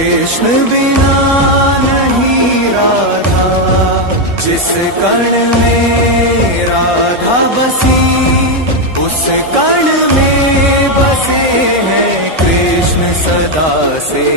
कृष्ण बिना नहीं राधा, जिस कण में राधा बसी उस कण में बसे हैं कृष्ण सदा से।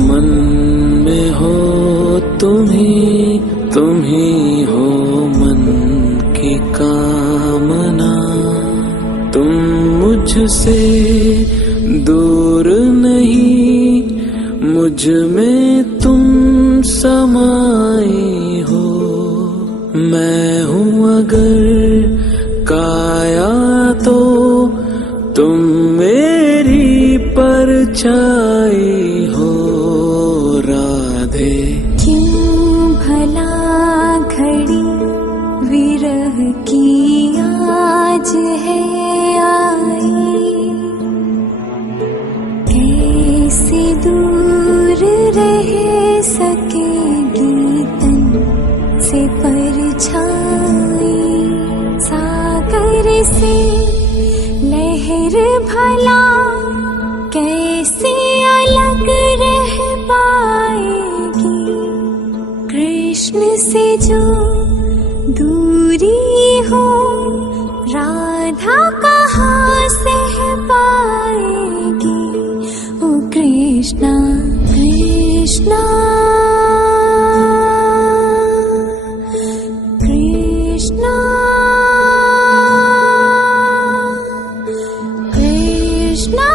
मन में हो तुम ही हो मन की कामना। तुम मुझसे दूर नहीं, मुझ में तुम समाई हो। मैं हूँ अगर काया तो तुम मेरी परछाई हो राधे। क्यों भला घड़ी विरह की आज है आई, कैसे दूर रह सकेगी तन से परछाई। सागर से लहर भला कैसे अलग रह पाएगी, कृष्ण से जो दूरी हो राधा कहाँ सह पाएगी। ओ कृष्णा कृष्णा कृष्णा कृष्णा।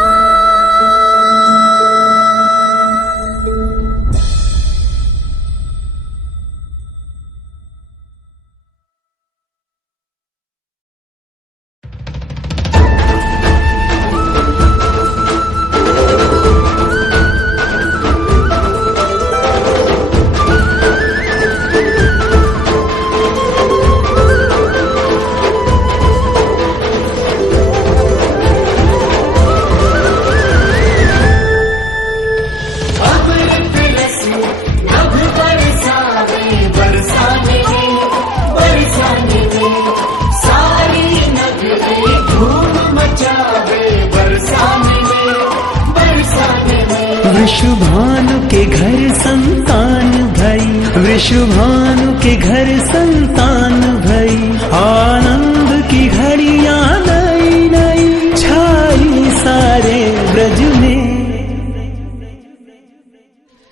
वृषभानु के घर संतान भई, वृषभानु के घर संतान भई। आनंद की घड़ियां नई नई छाई सारे ब्रज में।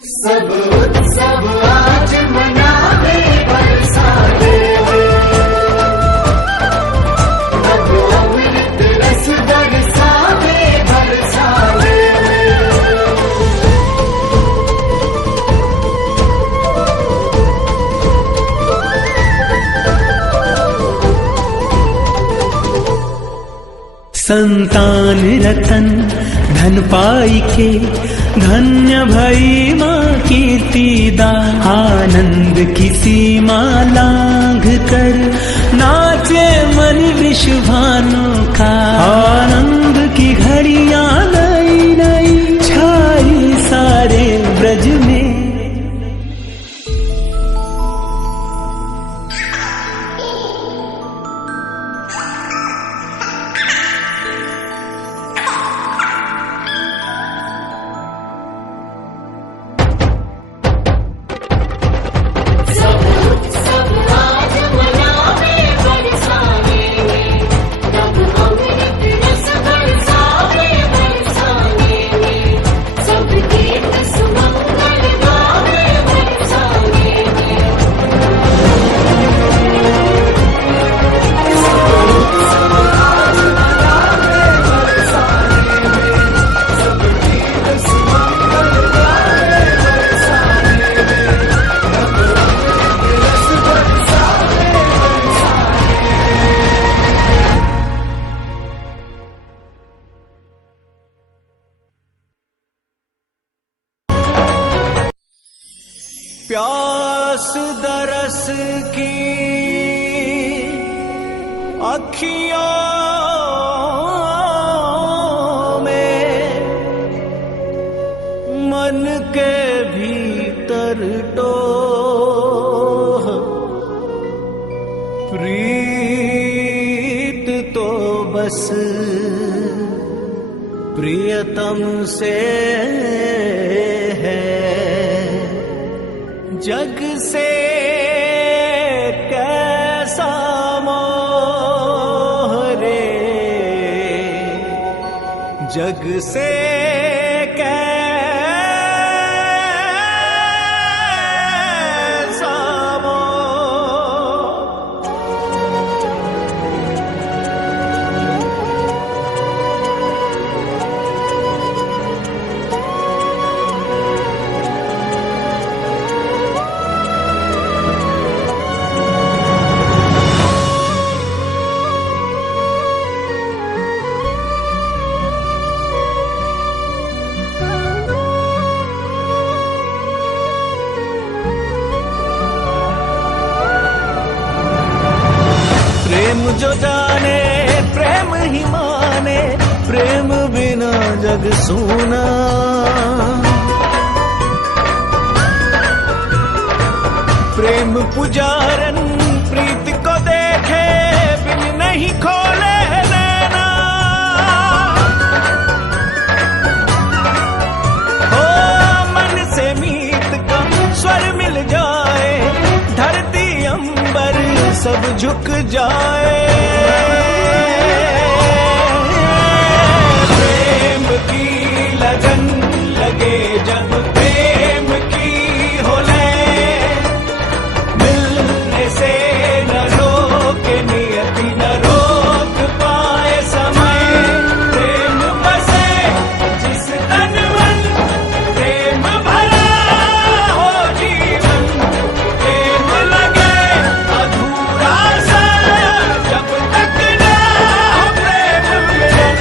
सब उत्सव आज मनावे बरसाने, अब अमृत रस बरसावे बरसाने। संतान रतन धन पाई के, धन्य भई माँ कीर्तिदा। आनंद की सीमा लांघ कर नाचे मन वृषभानु का। आनंद की घड़ियां नई नई छाई सारे ब्रज में। प्यास दरस की अखियों में, मन के भीतर टोह। प्रीत तो बस प्रियतम से है, जग से कैसा मोह रे, जग से कैसा जाने प्रेम ही माने, प्रेम बिना जग सूना। प्रेम पुजारन प्रीत को देखे बिन नहीं खोले नैना। हो मन से मीत का स्वर मिल जाए, धरती अंबर सब झुक जाए। प्रेम की लगन लगे जब प्रेम की हो लय, मिलने से न रोके नियति न रोक पाए समय। प्रेम बसे जिस तन मन, प्रेम भरा हो जीवन। प्रेम लगे अधूरा सा जब तक न हो प्रेम मिलन।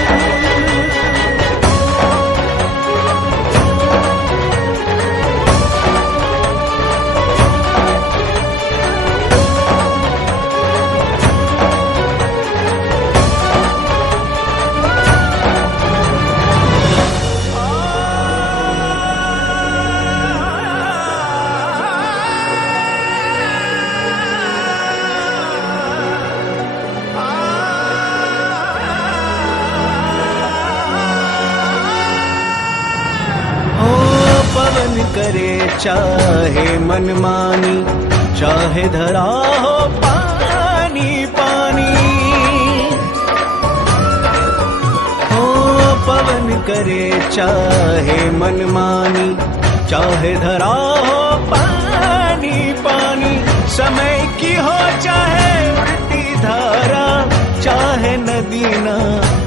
पवन करे चाहे मनमानी, चाहे धरा हो पानी पानी। हो पवन करे चाहे मनमानी, चाहे धरा हो पानी पानी। समय की हो चाहे उल्टी धारा, चाहे नदी ना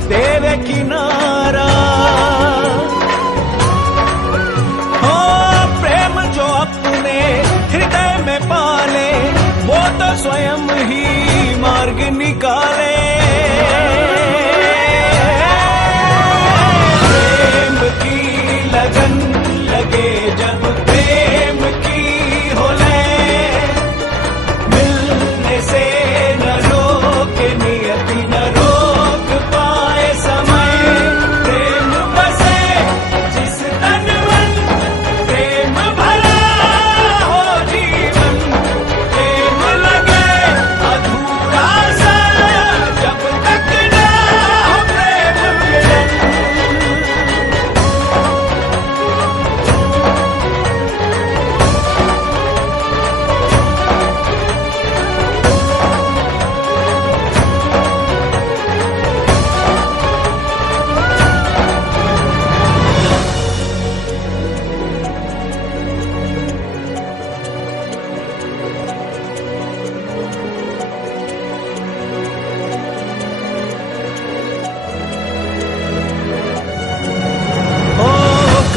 तेरे किनारा। हृदय में पाले वो तो स्वयं ही मार्ग निकाले। प्रेम की लगन लगे जब प्रेम की हो लय, मिलने से न रोके नियति न रोक पाए समय। प्रेम बसे जिस तन मन, प्रेम भरा हो जीवन। प्रेम लगे अधूरा सा जब तक न हो प्रेम मिलन।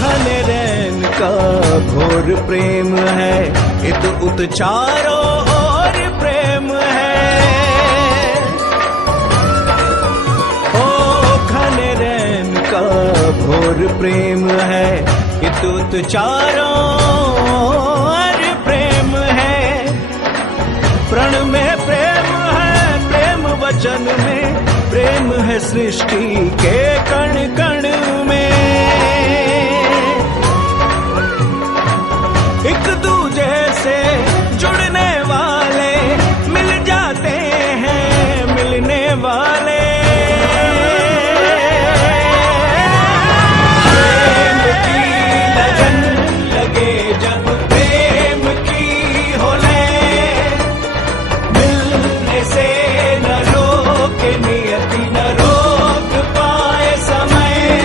घने रैन का घोर प्रेम है, इत उत चारों ओर प्रेम है। ओ घने रैन का घोर प्रेम है, इत उत चारों ओर प्रेम है। प्रण में प्रेम है, प्रेम वचन में प्रेम है, सृष्टि के कण कण में। एक दूजे से जुड़ने वाले मिल जाते हैं, मिलने वाले। प्रेम की लगन लगे जब प्रेम की हो लय, मिलने से न रोके नियति न रोक पाए समय।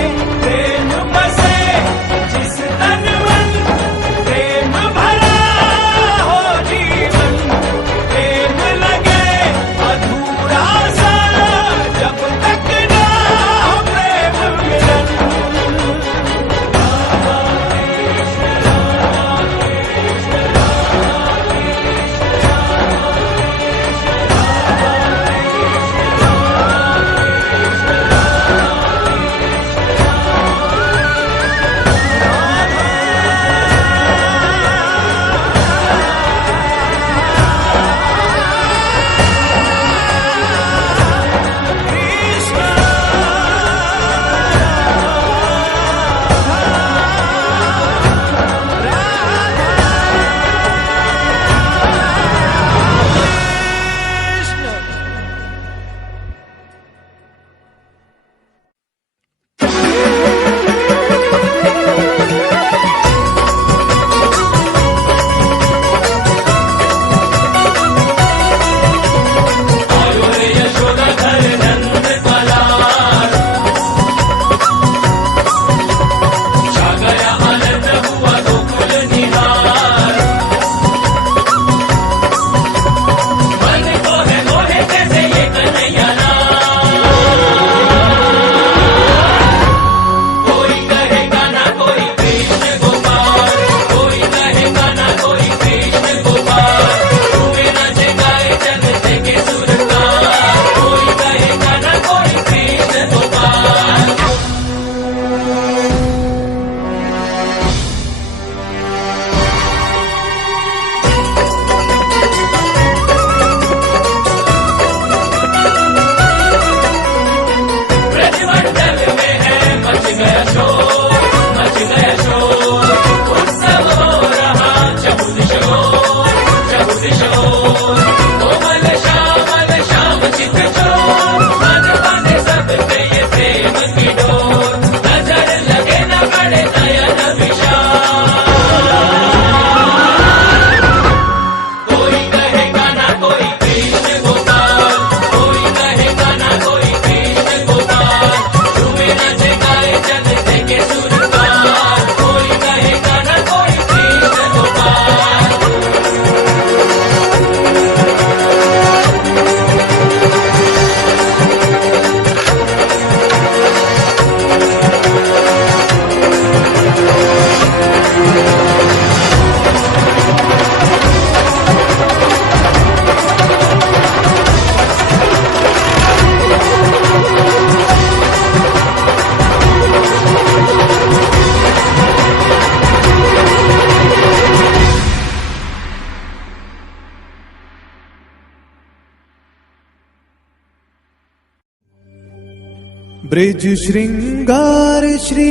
ब्रिज श्रृंगार श्री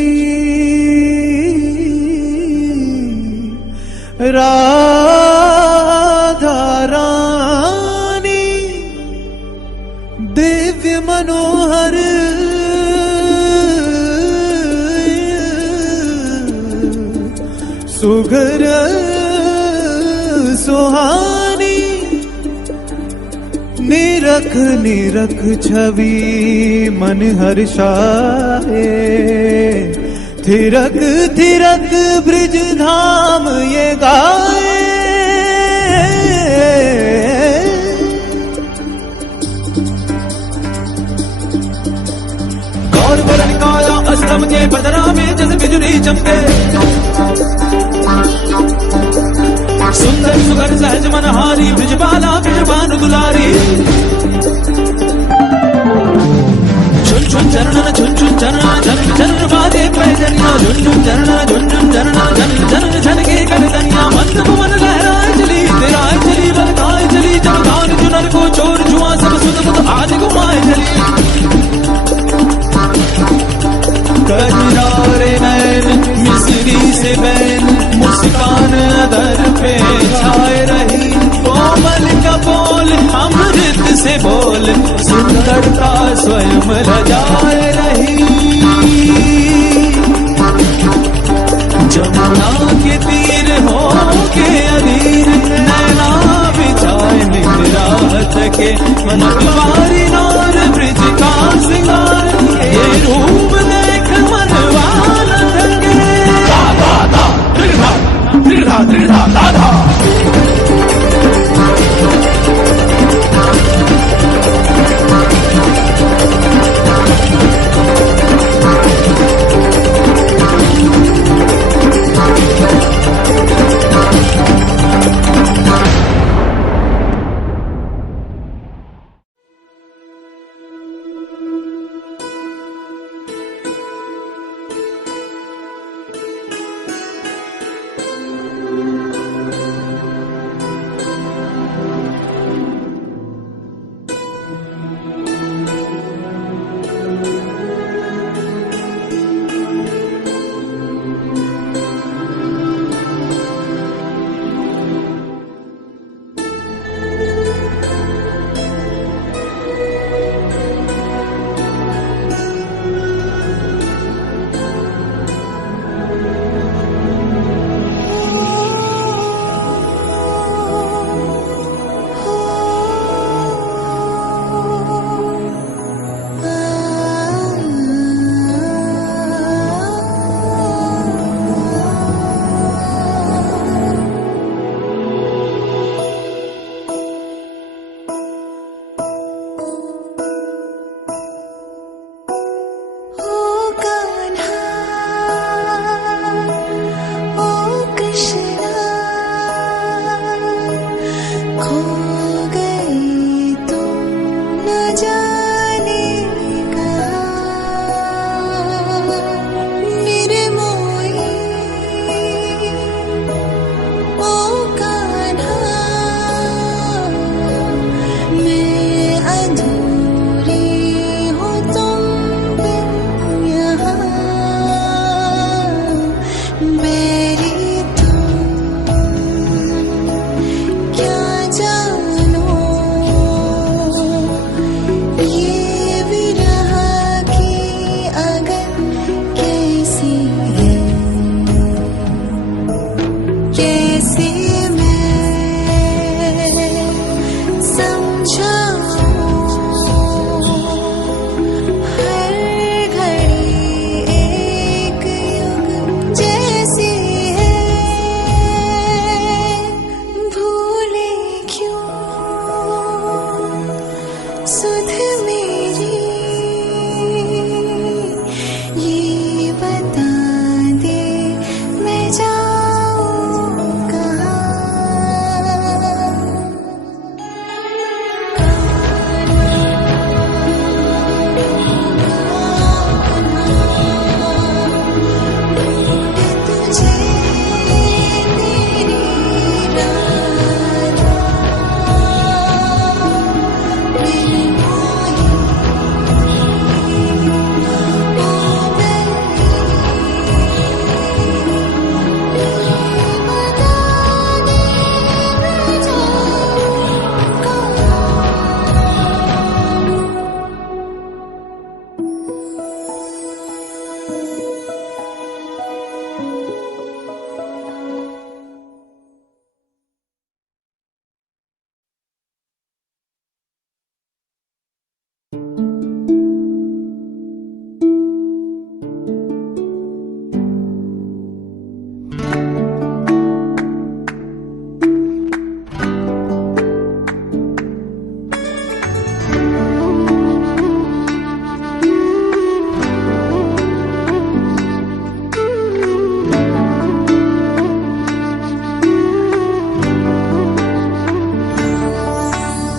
राधा रानी दिव्य मनोहर सुघर सुहानी निरख निरख छवि मन हर्षाए थिरक थिरक ब्रिज धाम ये गाए गौर वरण काया अष्टम के बदरा में जैसे बिजली चमके सुंदर सुगर सहज मनहारी ब्रिजबाला ब्रिजबान दुलारी झुन झुन चरणन झुन झुन चरणन झन झन बाजे पैजनिया झुन झुन चरणन झुन झुन चरणन झन झन झन के करदनिया मन भुवन लहराए चली तेराए चली ललकाए चली जब दान चुनर को चोर जुआ सब सुध बुध आज घुमाए चली कजरारे नैन मिसरी से बैन मुस्कान अदर पे छाए रही कोमल कपोल अमृत से बोल सुंदरता स्वयं लजाए रही जमुना के तीर हो के अधीर नैना बिछाए निराहत के मन कुमारी नार ब्रिज का सिंगार ये रूप देख मनवान थके दादा दृढ़ा दृढ़ा दृढ़ा दादा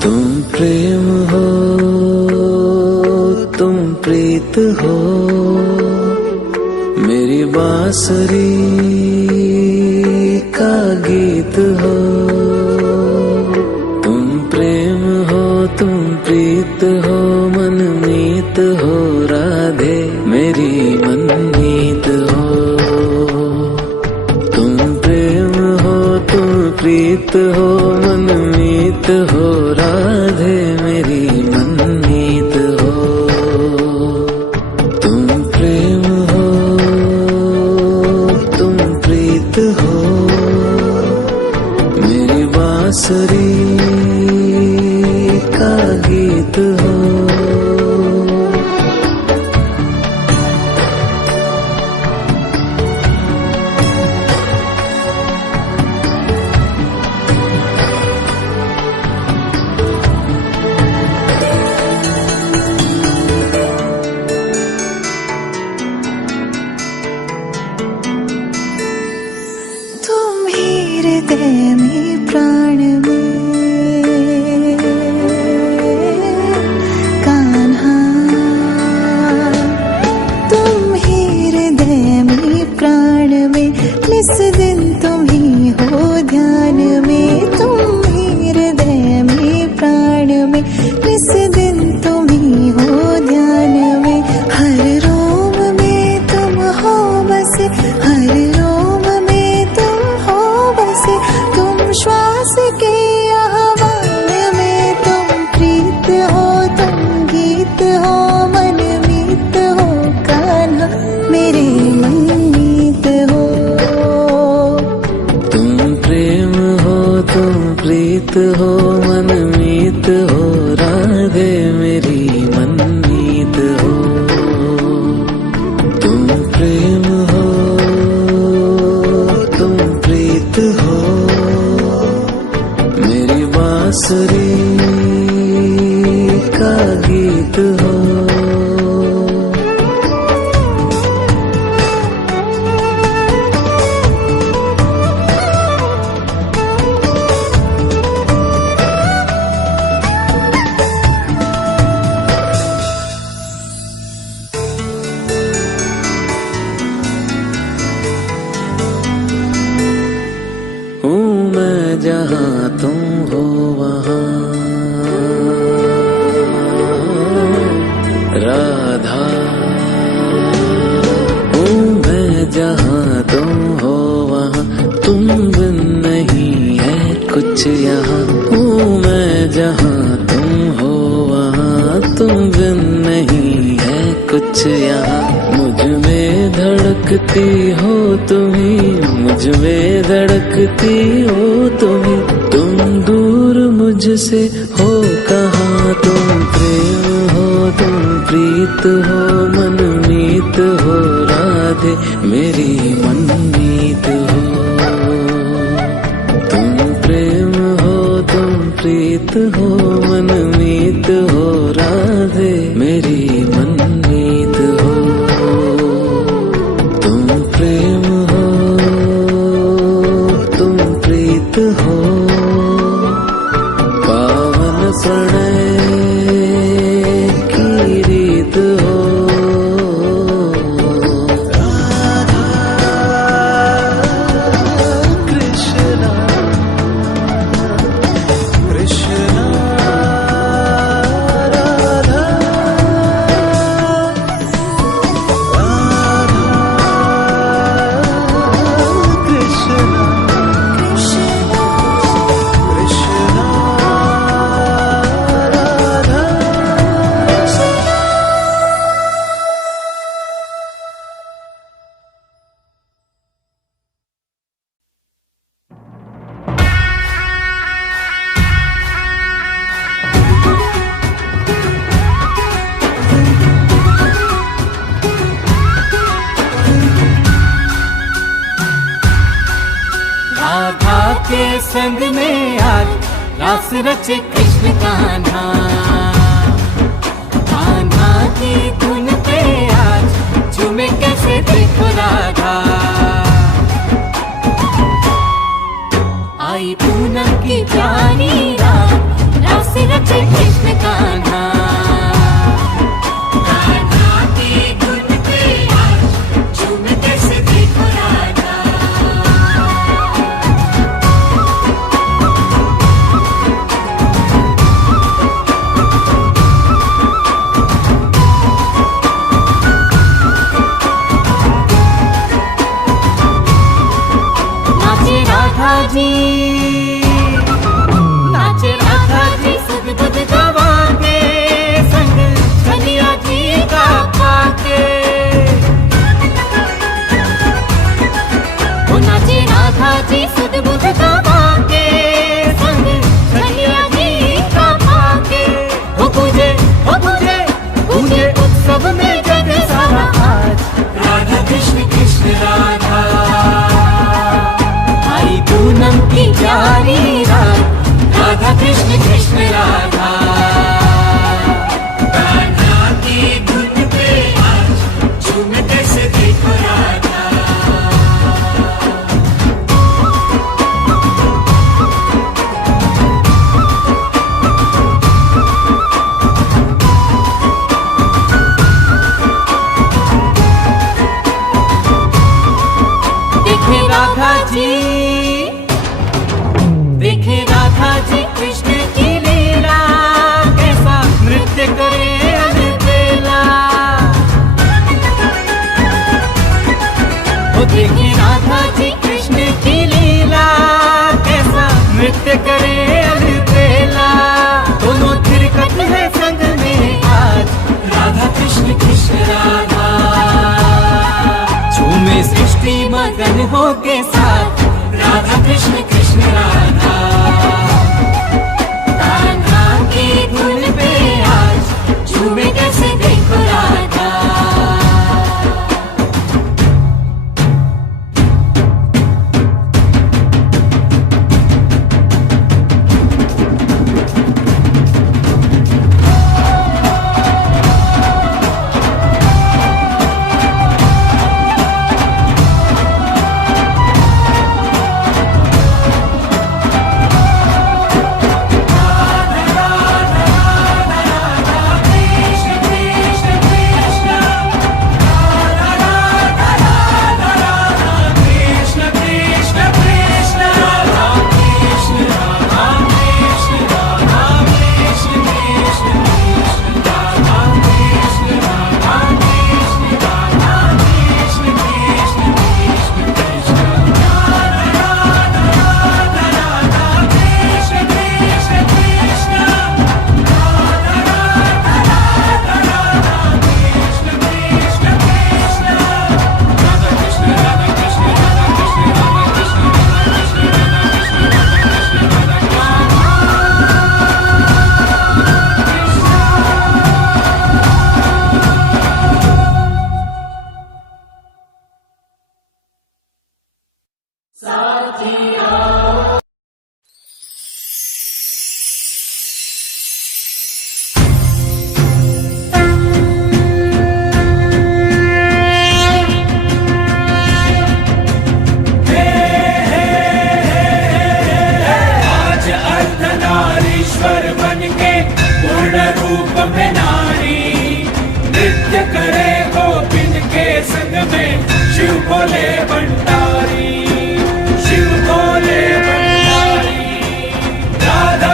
तुम प्रेम हो, तुम प्रीत हो, मेरी बांसुरी का गीत हो। तुम प्रेम हो, तुम प्रीत हो, मनमीत हो राधे मेरी मनमीत हो। तुम प्रेम हो, तुम प्रीत हो, मनमीत हो राधे मेरी मनमीत हो। तुम प्रेम हो, तुम प्रीत हो, मेरी बांसुरी का गीत हो। तुम ही हृदय में प्राण में कान्हा, तुम ही हृदय में प्राण में, निस दिन तुम ही हो ध्यान में। तुम ही हृदय में प्राण में, निस दिन तुम ही हो ध्यान में। हर रोम में तुम हो बसे, हर रोम में तुम हो बसे। तुम श्वास के आह्वान में, तुम प्रीत हो, तुम गीत हो, मनमीत हो कान्हा मेरे मनमीत हो। तुम प्रेम हो, तुम प्रीत हो, मनमीत हो राधे मेरी मनमीत हो। तुम प्रेम हो, तुम प्रीत हो, मेरी बांसुरी का गीत हो। हूँ मैं जहाँ तुम हो वहाँ राधा। हूँ मैं जहाँ तुम हो वहाँ, तुम बिन नहीं है कुछ यहाँ। हूँ मैं जहाँ तुम हो वहाँ, तुम बिन नहीं है कुछ यहाँ। मुझ में धड़कती हो तुम्ही, मुझ में धड़कती हो तुम्ही। तुम दूर मुझसे हो कहाँ, तुम प्रेम हो, तुम प्रीत हो, मनमीत हो राधे मेरी मनमीत हो। तुम प्रेम हो, तुम प्रीत हो, मनमीत हो राधे मेरी मनमीत हो। तुम प्रेम हो, तुम प्रीत हो, पावन प्रणय की रीत हो। कृष्णा कृष्णा राधा राधा कृष्णा कृष्णा राधा। राधा के संग में आज रास रचे कृष्ण कान्हा। कान्हा की धुन पे आज झूमे कैसे देखो राधा। आई पूनम की प्यारी रात, रास रचे कृष्ण कान्हा। कान्हा की धुन पे आज झूमते से देखो राधा। नाचे राधा जी, नाचे राधा जी सुध बुध गवा के संग कन्हैया जी का पाके। ओ नाचे राधा जी सुध बुध गवा के संग कन्हैया जी का पाके। ओ पूजे पूजे उत्सव में जग सारा आज राधा कृष्ण कृष्ण राधा। आई पूनम की प्यारी रात राधा कृष्ण कृष्ण राधा। कान्हा की धुन पे आज झूमते से देखो राधा। देखे राधा जी, देखे राधा जी कृष्ण की लीला, कैसा नृत्य करे अलबेला। ओ देखे राधा जी कृष्ण की लीला, कैसा नृत्य करे अलबेला। दोनों थिरकत है संग में आज राधा कृष्ण कृष्ण राधा। झूमे सृष्टि मगन हो के साथ राधा कृष्ण कृष्ण राधा। कान्हा की धुन पे आज झूमे कैसे देखो राधा।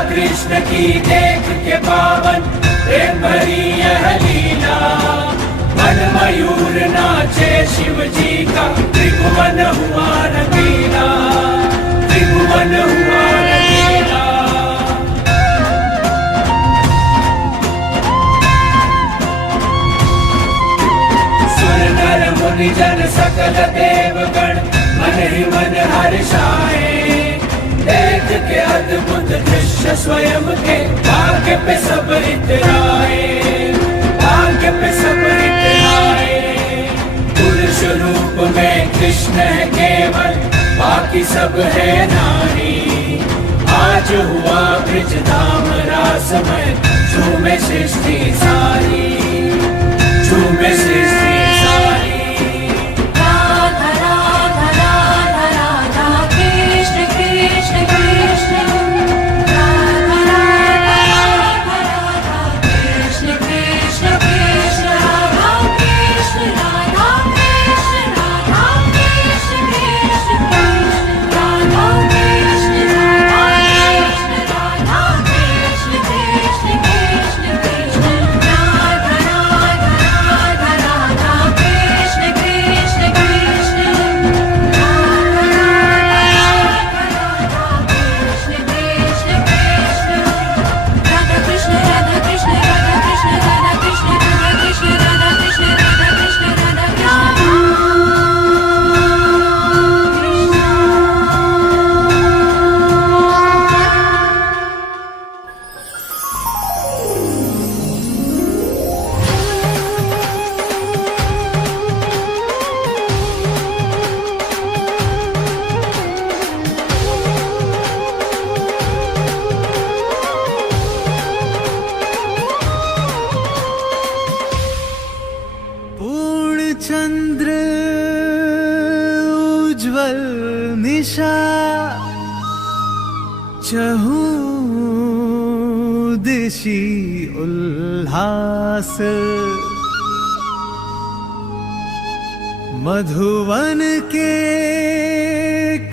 कृष्ण की देख के पावन प्रेम भरी यह लीला। मन मयूर नाचे शिव जी का त्रिभुवन हुआ रंगीला, त्रिभुवन हुआ रंगीला। सुर नर मुनि जन सकल देवगण मन ही मन हर्षाए। देख के अद्भुत दृश्य स्वयं के भाग्य पे सब इतराए, भाग्य पे सब इतराए। पुरुष रूप में कृष्ण है केवल, बाकी सब है नारी। आज हुआ ब्रज धाम रासमय, झूमे सृष्टि सारी, झूमे सृष्टि सारी। राधा राधा राधा राधा कृष्ण कृष्ण कृष्ण राधा राधा चहुदिशी उल्लास मधुवन के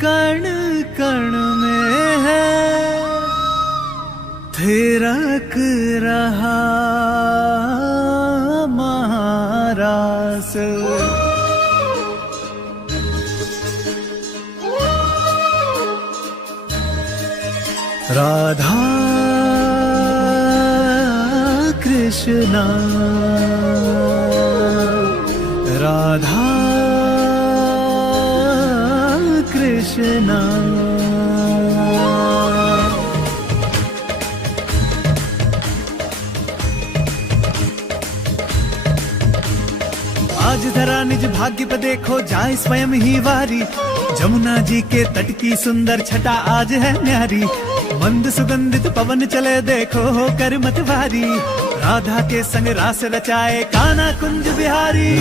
कण कण में है थिरक रहा महारास। राधा कृष्णा राधा कृष्णा। आज धरा निज भाग्य पे देखो जाए स्वयं ही वारी। जमुना जी के तट की सुंदर छटा आज है न्यारी। मंद सुगंधित पवन चले देखो हो कर मतवारी। राधा के संग रास रचाए कान्हा कुंज बिहारी।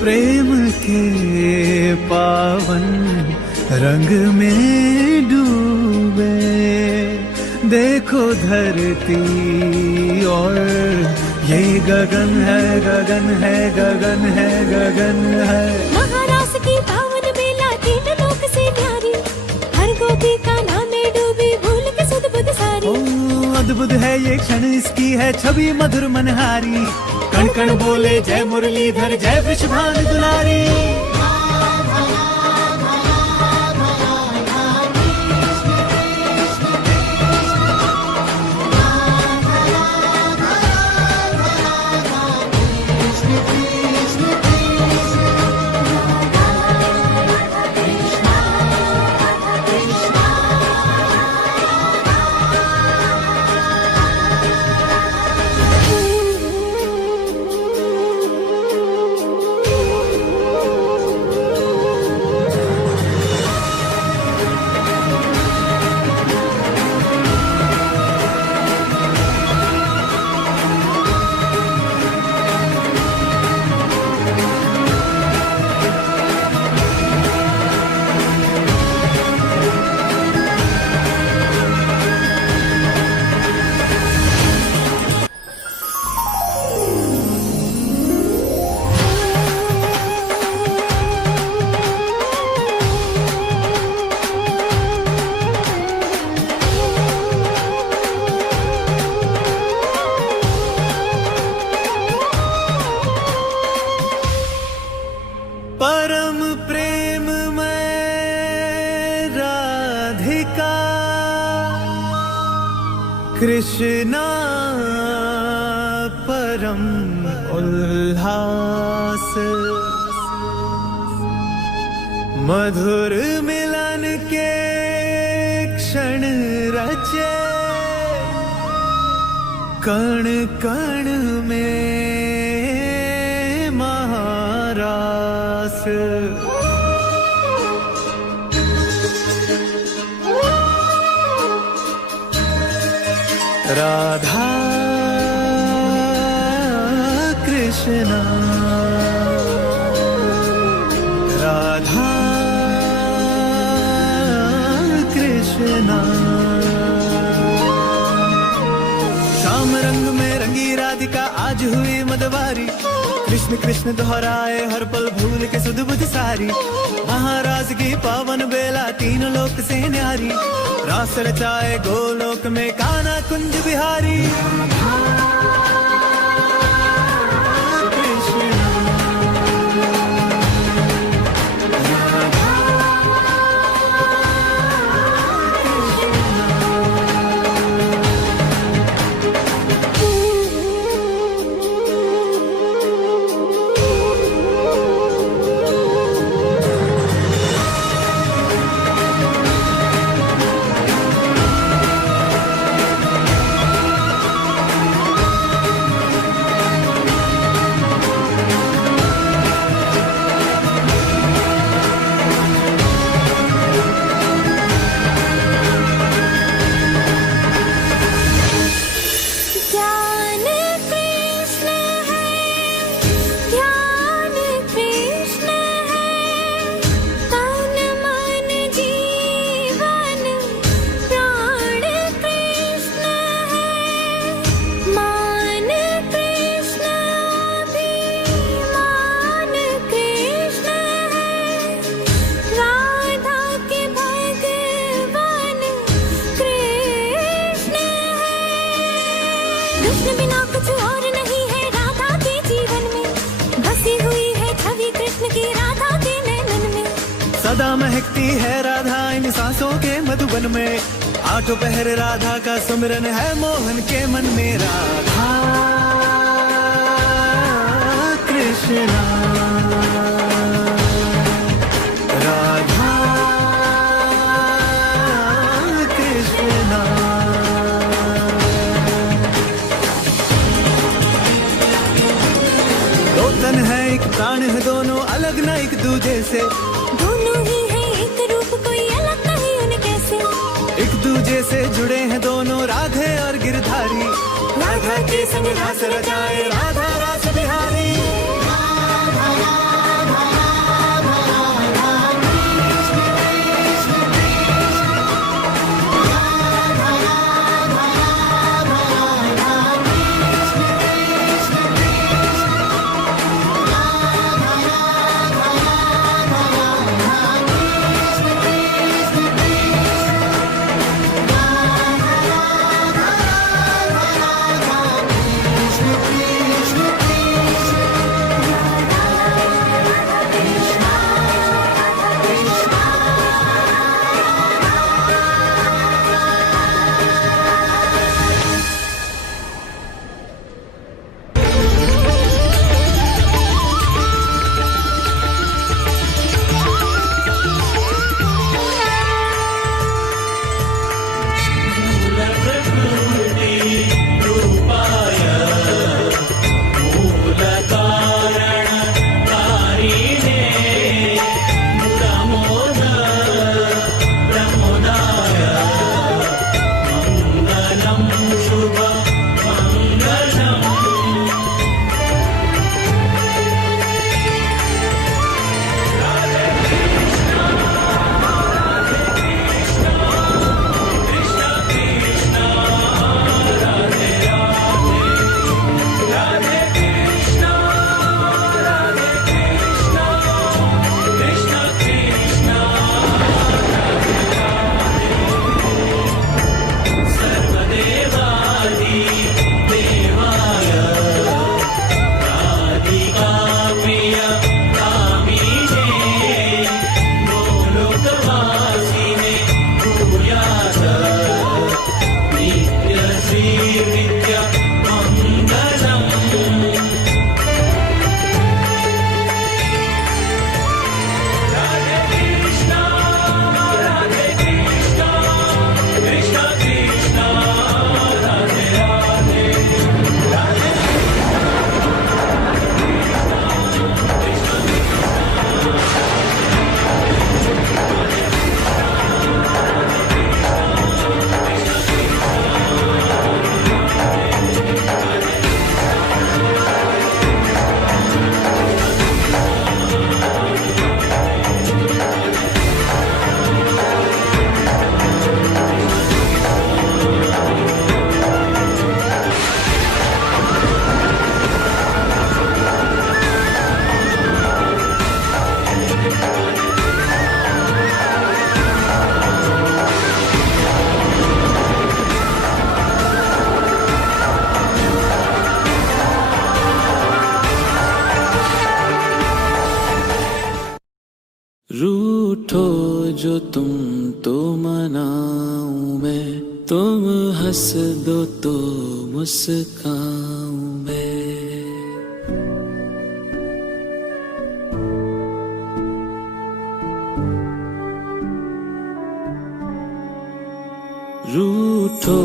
प्रेम के पावन रंग में डूबे देखो धरती और ये गगन है गगन है गगन है गगन है। महारास की पावन बेला तीन लोक से न्यारी। हर गोपी का नाम में डूबी भूल के सुध बुध सारी। ओ अद्भुत है ये क्षण इसकी है छवि मधुर मनहारी। कण कण बोले जय मुरलीधर जय वृषभान दुलारी। परम प्रेम में राधिका कृष्णा परम उल्लास। मधुर मिलन के क्षण रचे कण कण में महारास, राधा कृष्णा, राधा कृष्णा। श्याम रंग में रंगी राधिका आज हुई मदवारी, कृष्ण कृष्ण दोहराए हर पल भूल के सुध बुध सारी। महाराज की पावन बेला तीन लोक से न्यारी, रास रचाए गोलोक में कान्हा कुंज बिहारी। कृष्ण बिना कुछ और नहीं है राधा के जीवन में, बसी हुई है छवि कृष्ण की राधा के नैनन में। सदा महकती है राधा इन सांसों के मधुबन में, आठों पहर राधा का सुमिरन है मोहन के मन में। राधा कृष्णा, राधा कृष्णा। दो तन है एक प्राण है दोनों अलग न एक दूजे से, दोनों ही है एक रूप कोई अलग नहीं उनके से। एक दूजे से जुड़े हैं दोनों राधे और गिरधारी, राधा के संग रास रचाए राधा रास बिहारी। तुम हंस दो तो मुस्काऊं मैं। रूठो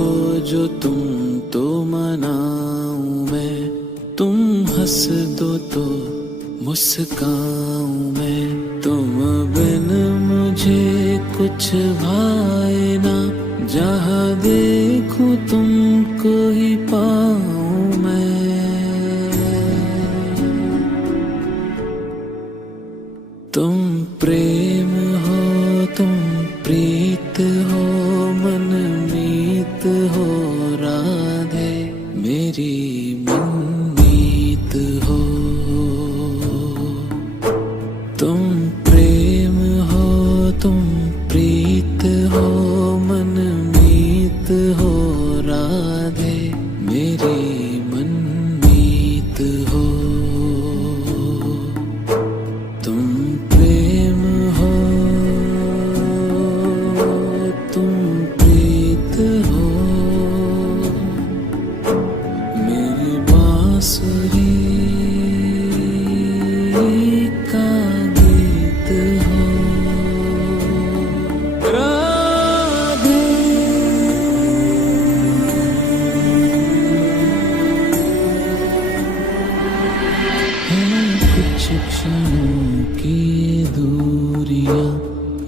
जो तुम तो मनाऊं मैं। तुम हंस दो तो मुस्काऊं मैं। तुम बिन मुझे कुछ भाए ना, जहाँ देखूं तुमको ही पाऊं मैं। तुम प्रेम हो, तुम प्रीत हो, मन मीत हो राधे, मेरी मनमीत हो। तुम प्रेम हो, तुम प्रीत हो, मन मीत हो राधे, मेरी मनमीत हो। तुम प्रेम हो, तुम प्रीत हो, मेरी बांसुरी का गीत हो राधे। है कुछ क्षणों की दूरियां,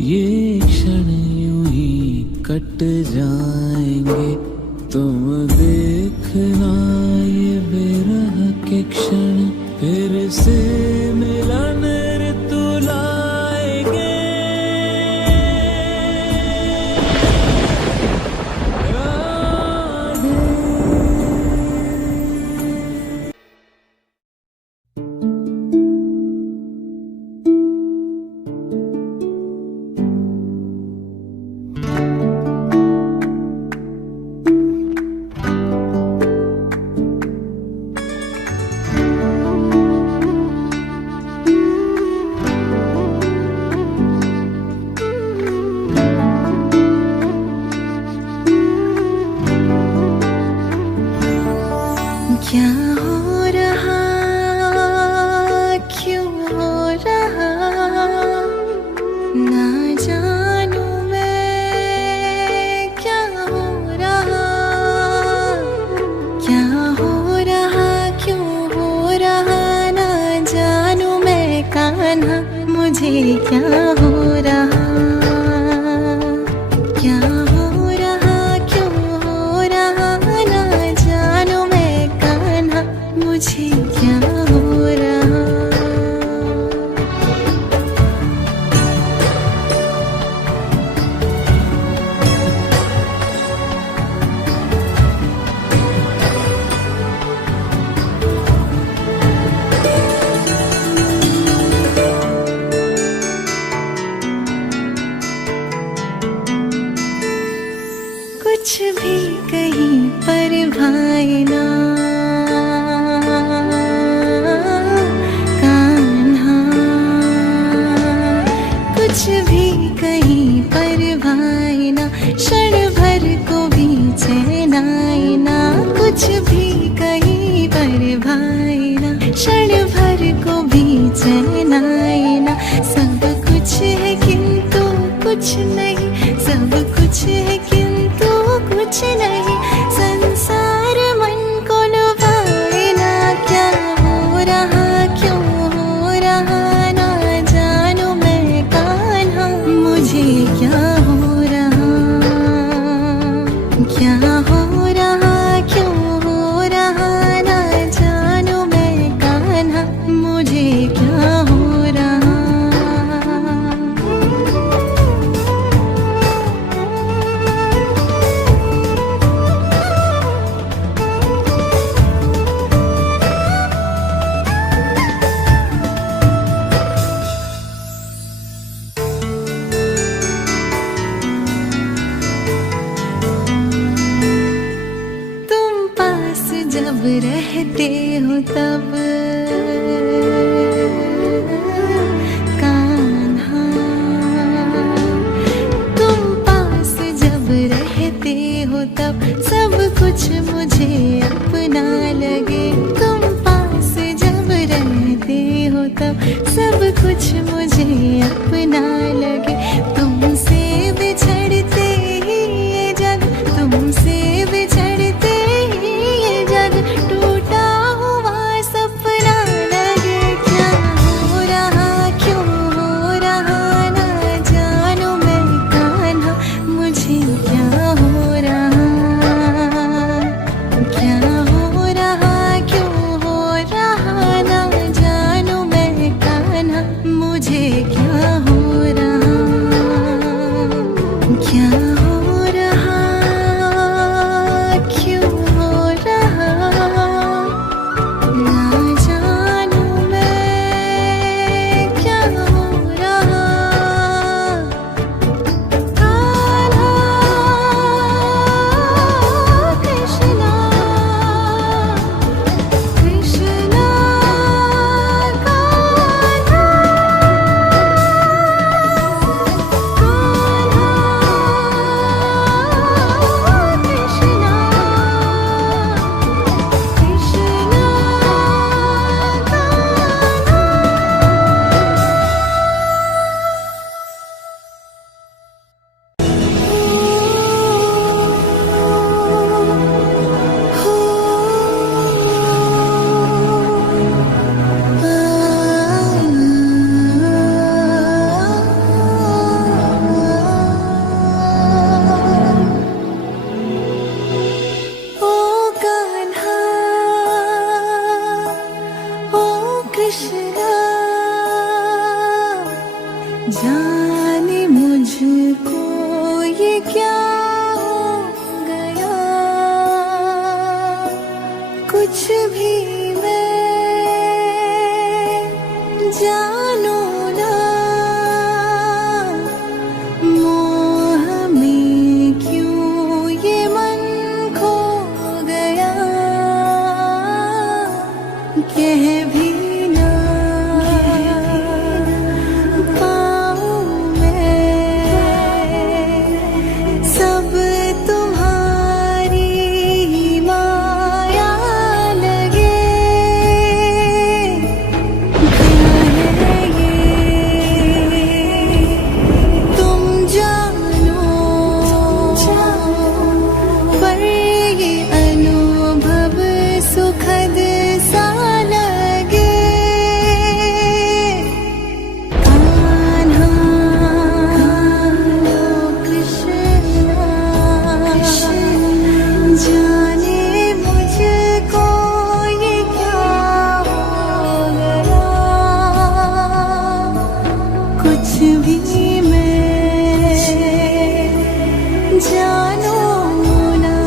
ये क्षण यूं ही कट जाएंगे। तुम देखना ये विरह के क्षण फिर से मिलन ऋतु लाएंगे। राधे। क्या हो रहा, क्यों हो रहा, ना जानू मैं क्या हो रहा। क्या हो रहा, क्यों हो रहा, ना जानू मैं कान्हा, मुझे क्या हो रहा। क्या हो रहा, क्यों हो रहा, ना जानू मैं कान्हा, मुझे क्या हो रहा। कुछ भी कहीं पर भाई ना कान्हा, कुछ भी कहीं पर भाई ना, क्षण भर को भी चैन आए ना। कुछ भी कहीं पर भाई ना, क्षण भर को भी चैन आए ना। सब कुछ है किंतु कुछ नहीं, सब कुछ है किंतु कुछ नहीं। संसार मन को लुभाए ना, क्या हो रहा, क्यों हो रहा, ना जानू मैं कान्हा, मुझे क्या हो रहा। क्या हो रहा, क्यों हो रहा, ना जानू मैं कान्हा, मुझे क्या हो रहा। जब रहते हो तब कान्हा, तुम पास जब रहते हो तब सब कुछ मुझे अपना लगे। तुम पास जब रहते हो तब सब कुछ मुझे अपना लगे। तुमसे बिछड़ते ही ये जग, तुमसे बिछड़ते ही ये जग टूटा हुआ सपना लगे। क्या हो रहा क्यों हो रहा ना जानू मैं कान्हा, मुझे क्या हो रहा, क्या हो रहा क्यों हो रहा ना जानू मैं कान्हा, मुझे क्या हो रहा, क्या हो रहा क्यों हो रहा ना जानू मैं क्या हो रहा। कान्हा कृष्णा कृष्णा कान्हा ओ कान्हा ओ कृष्णा, जाने मुझको ये क्या हो गया, कुछ भी मैं जानू ना, मोह में क्यों ये मन खो गया, कह भी ना पाऊं मैं, सब तुम्हारी ही माया लगे। क्या है ये तुम जानो, पर ये अनुभव सुखद सा लगे। कान्हा कृष्णा, जाने मुझको ये क्या हो गया, कुछ भी मैं जानू ना,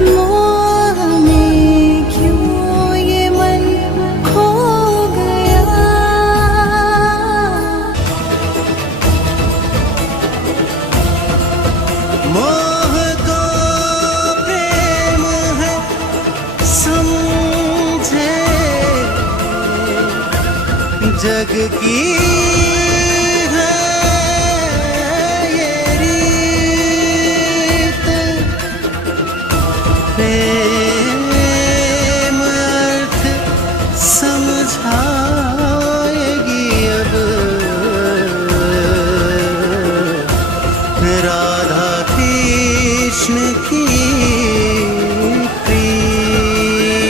मोह में क्यों ये मन खो गया। मोह को प्रेम है समझे, जग की है ये रीत, प्रेम अर्थ समझाएगी अब राधा कृष्ण की प्रीत।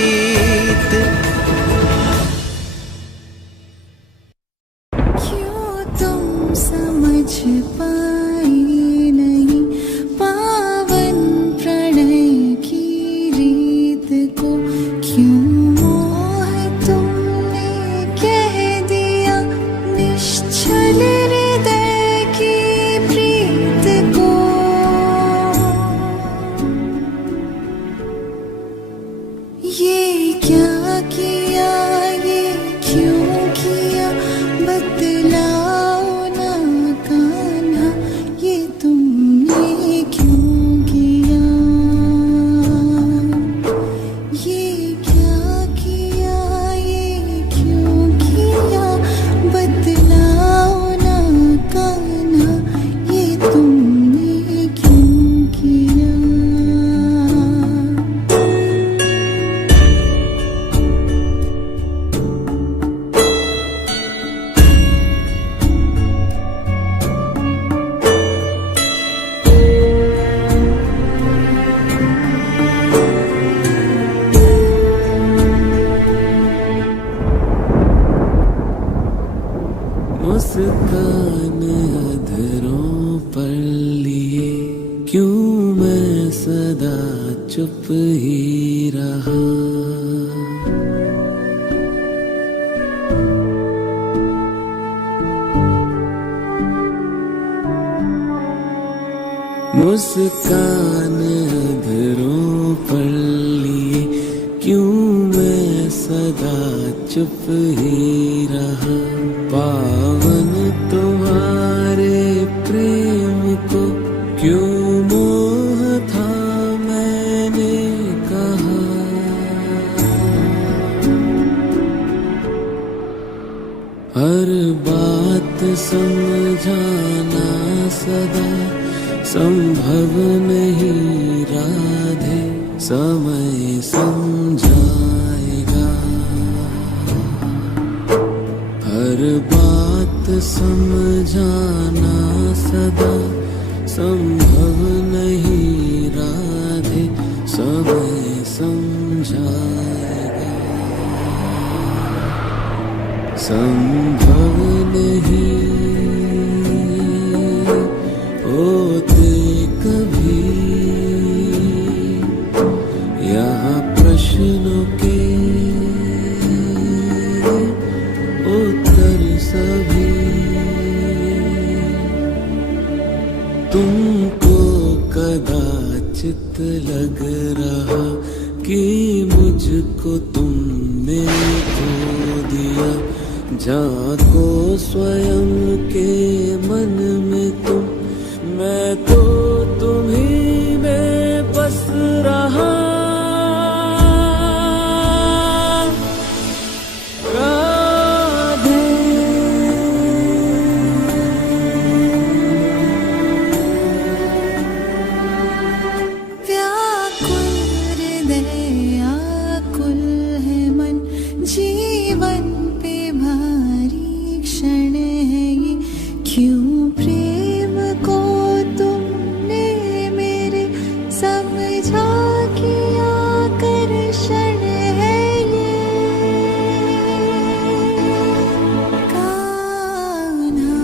सदा चुप ही रहा। मुस्कान अधरों पर लिए क्यों मैं सदा चुप ही रहा। पावन तुम्हारे प्रेम को क्यों मोह था मैंने कहा। हर बात समझाना सदा संभव नहीं राधे, समय समझाएगा। हर बात समझाना सदा संभव नहीं राधे, समय समझाएगा। संभव नहीं होते कभी यहाँ प्रश्नों के उत्तर सभी। तुमको कदाचित लग रहा कि मुझको तुमने खो दिया। झांको स्वयं के मन में तुम, मैं तो तुम्ही में बस रहा। राधे व्याकुल हृदय आकुल है मन, जीवन पे भारी क्षण है ये। क्यों प्रेम को तुमने मेरे समझा किया आकर्षण है ये। कान्हा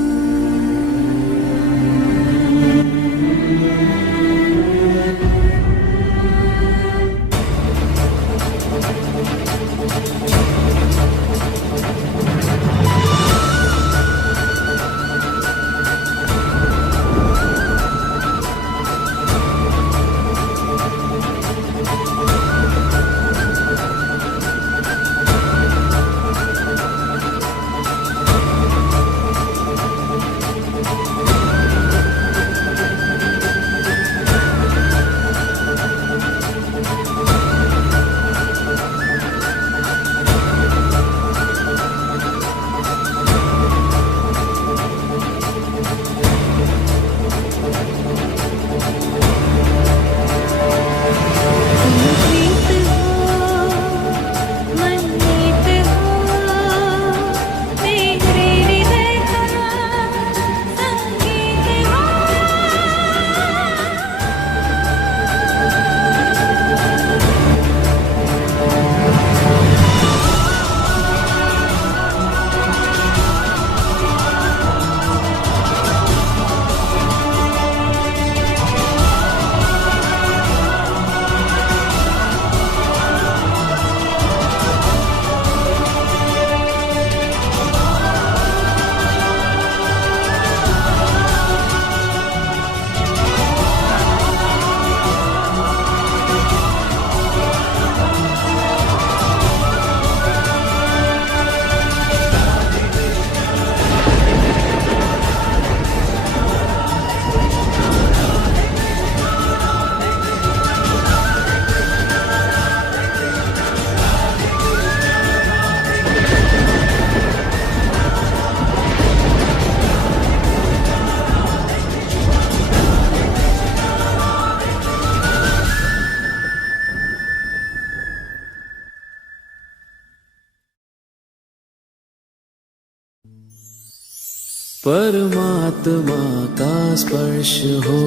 परमात्मा का स्पर्श हो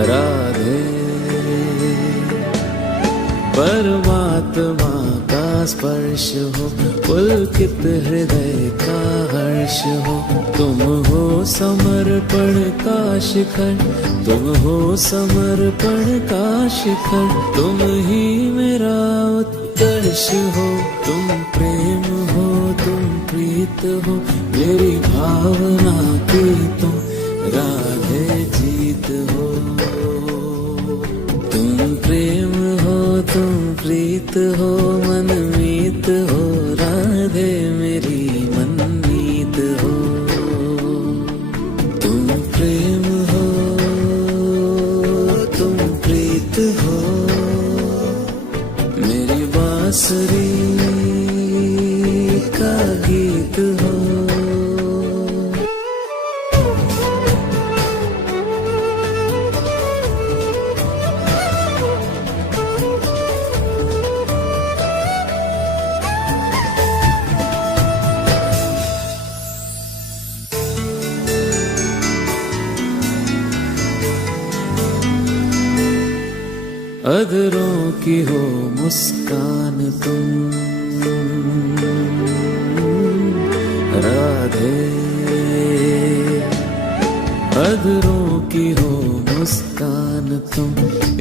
राधे, परमात्मा का स्पर्श हो, पुलकित हृदय का हर्ष हो। तुम हो समर्पण का शिखर, तुम हो समर्पण का शिखर, तुम ही मेरा उत्कर्ष हो। तुम प्रेम हो, तुम प्रीत हो, मेरी भावना की तुम राधे जीत हो। तुम प्रेम हो, तुम प्रीत हो, मनमीत हो, राधे मेरी मनमीत हो। तुम प्रेम हो, तुम प्रीत हो, मेरी बांसुरी का गीत हो। अधरों की हो मुस्कान तुम राधे, अधरों की हो मुस्कान तुम,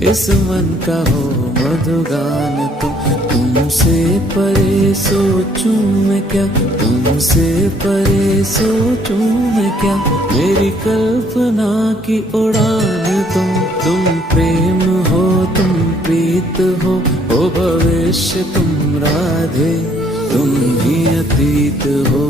इस मन का हो मधुगान तुम। तुमसे परे सोचूं मैं क्या, तुमसे परे सोचूं मैं क्या, मेरी कल्पना की उड़ान तुम प्रेम हो, तुम प्रीत हो, ओ भविष्य तुम राधे, तुम ही अतीत हो।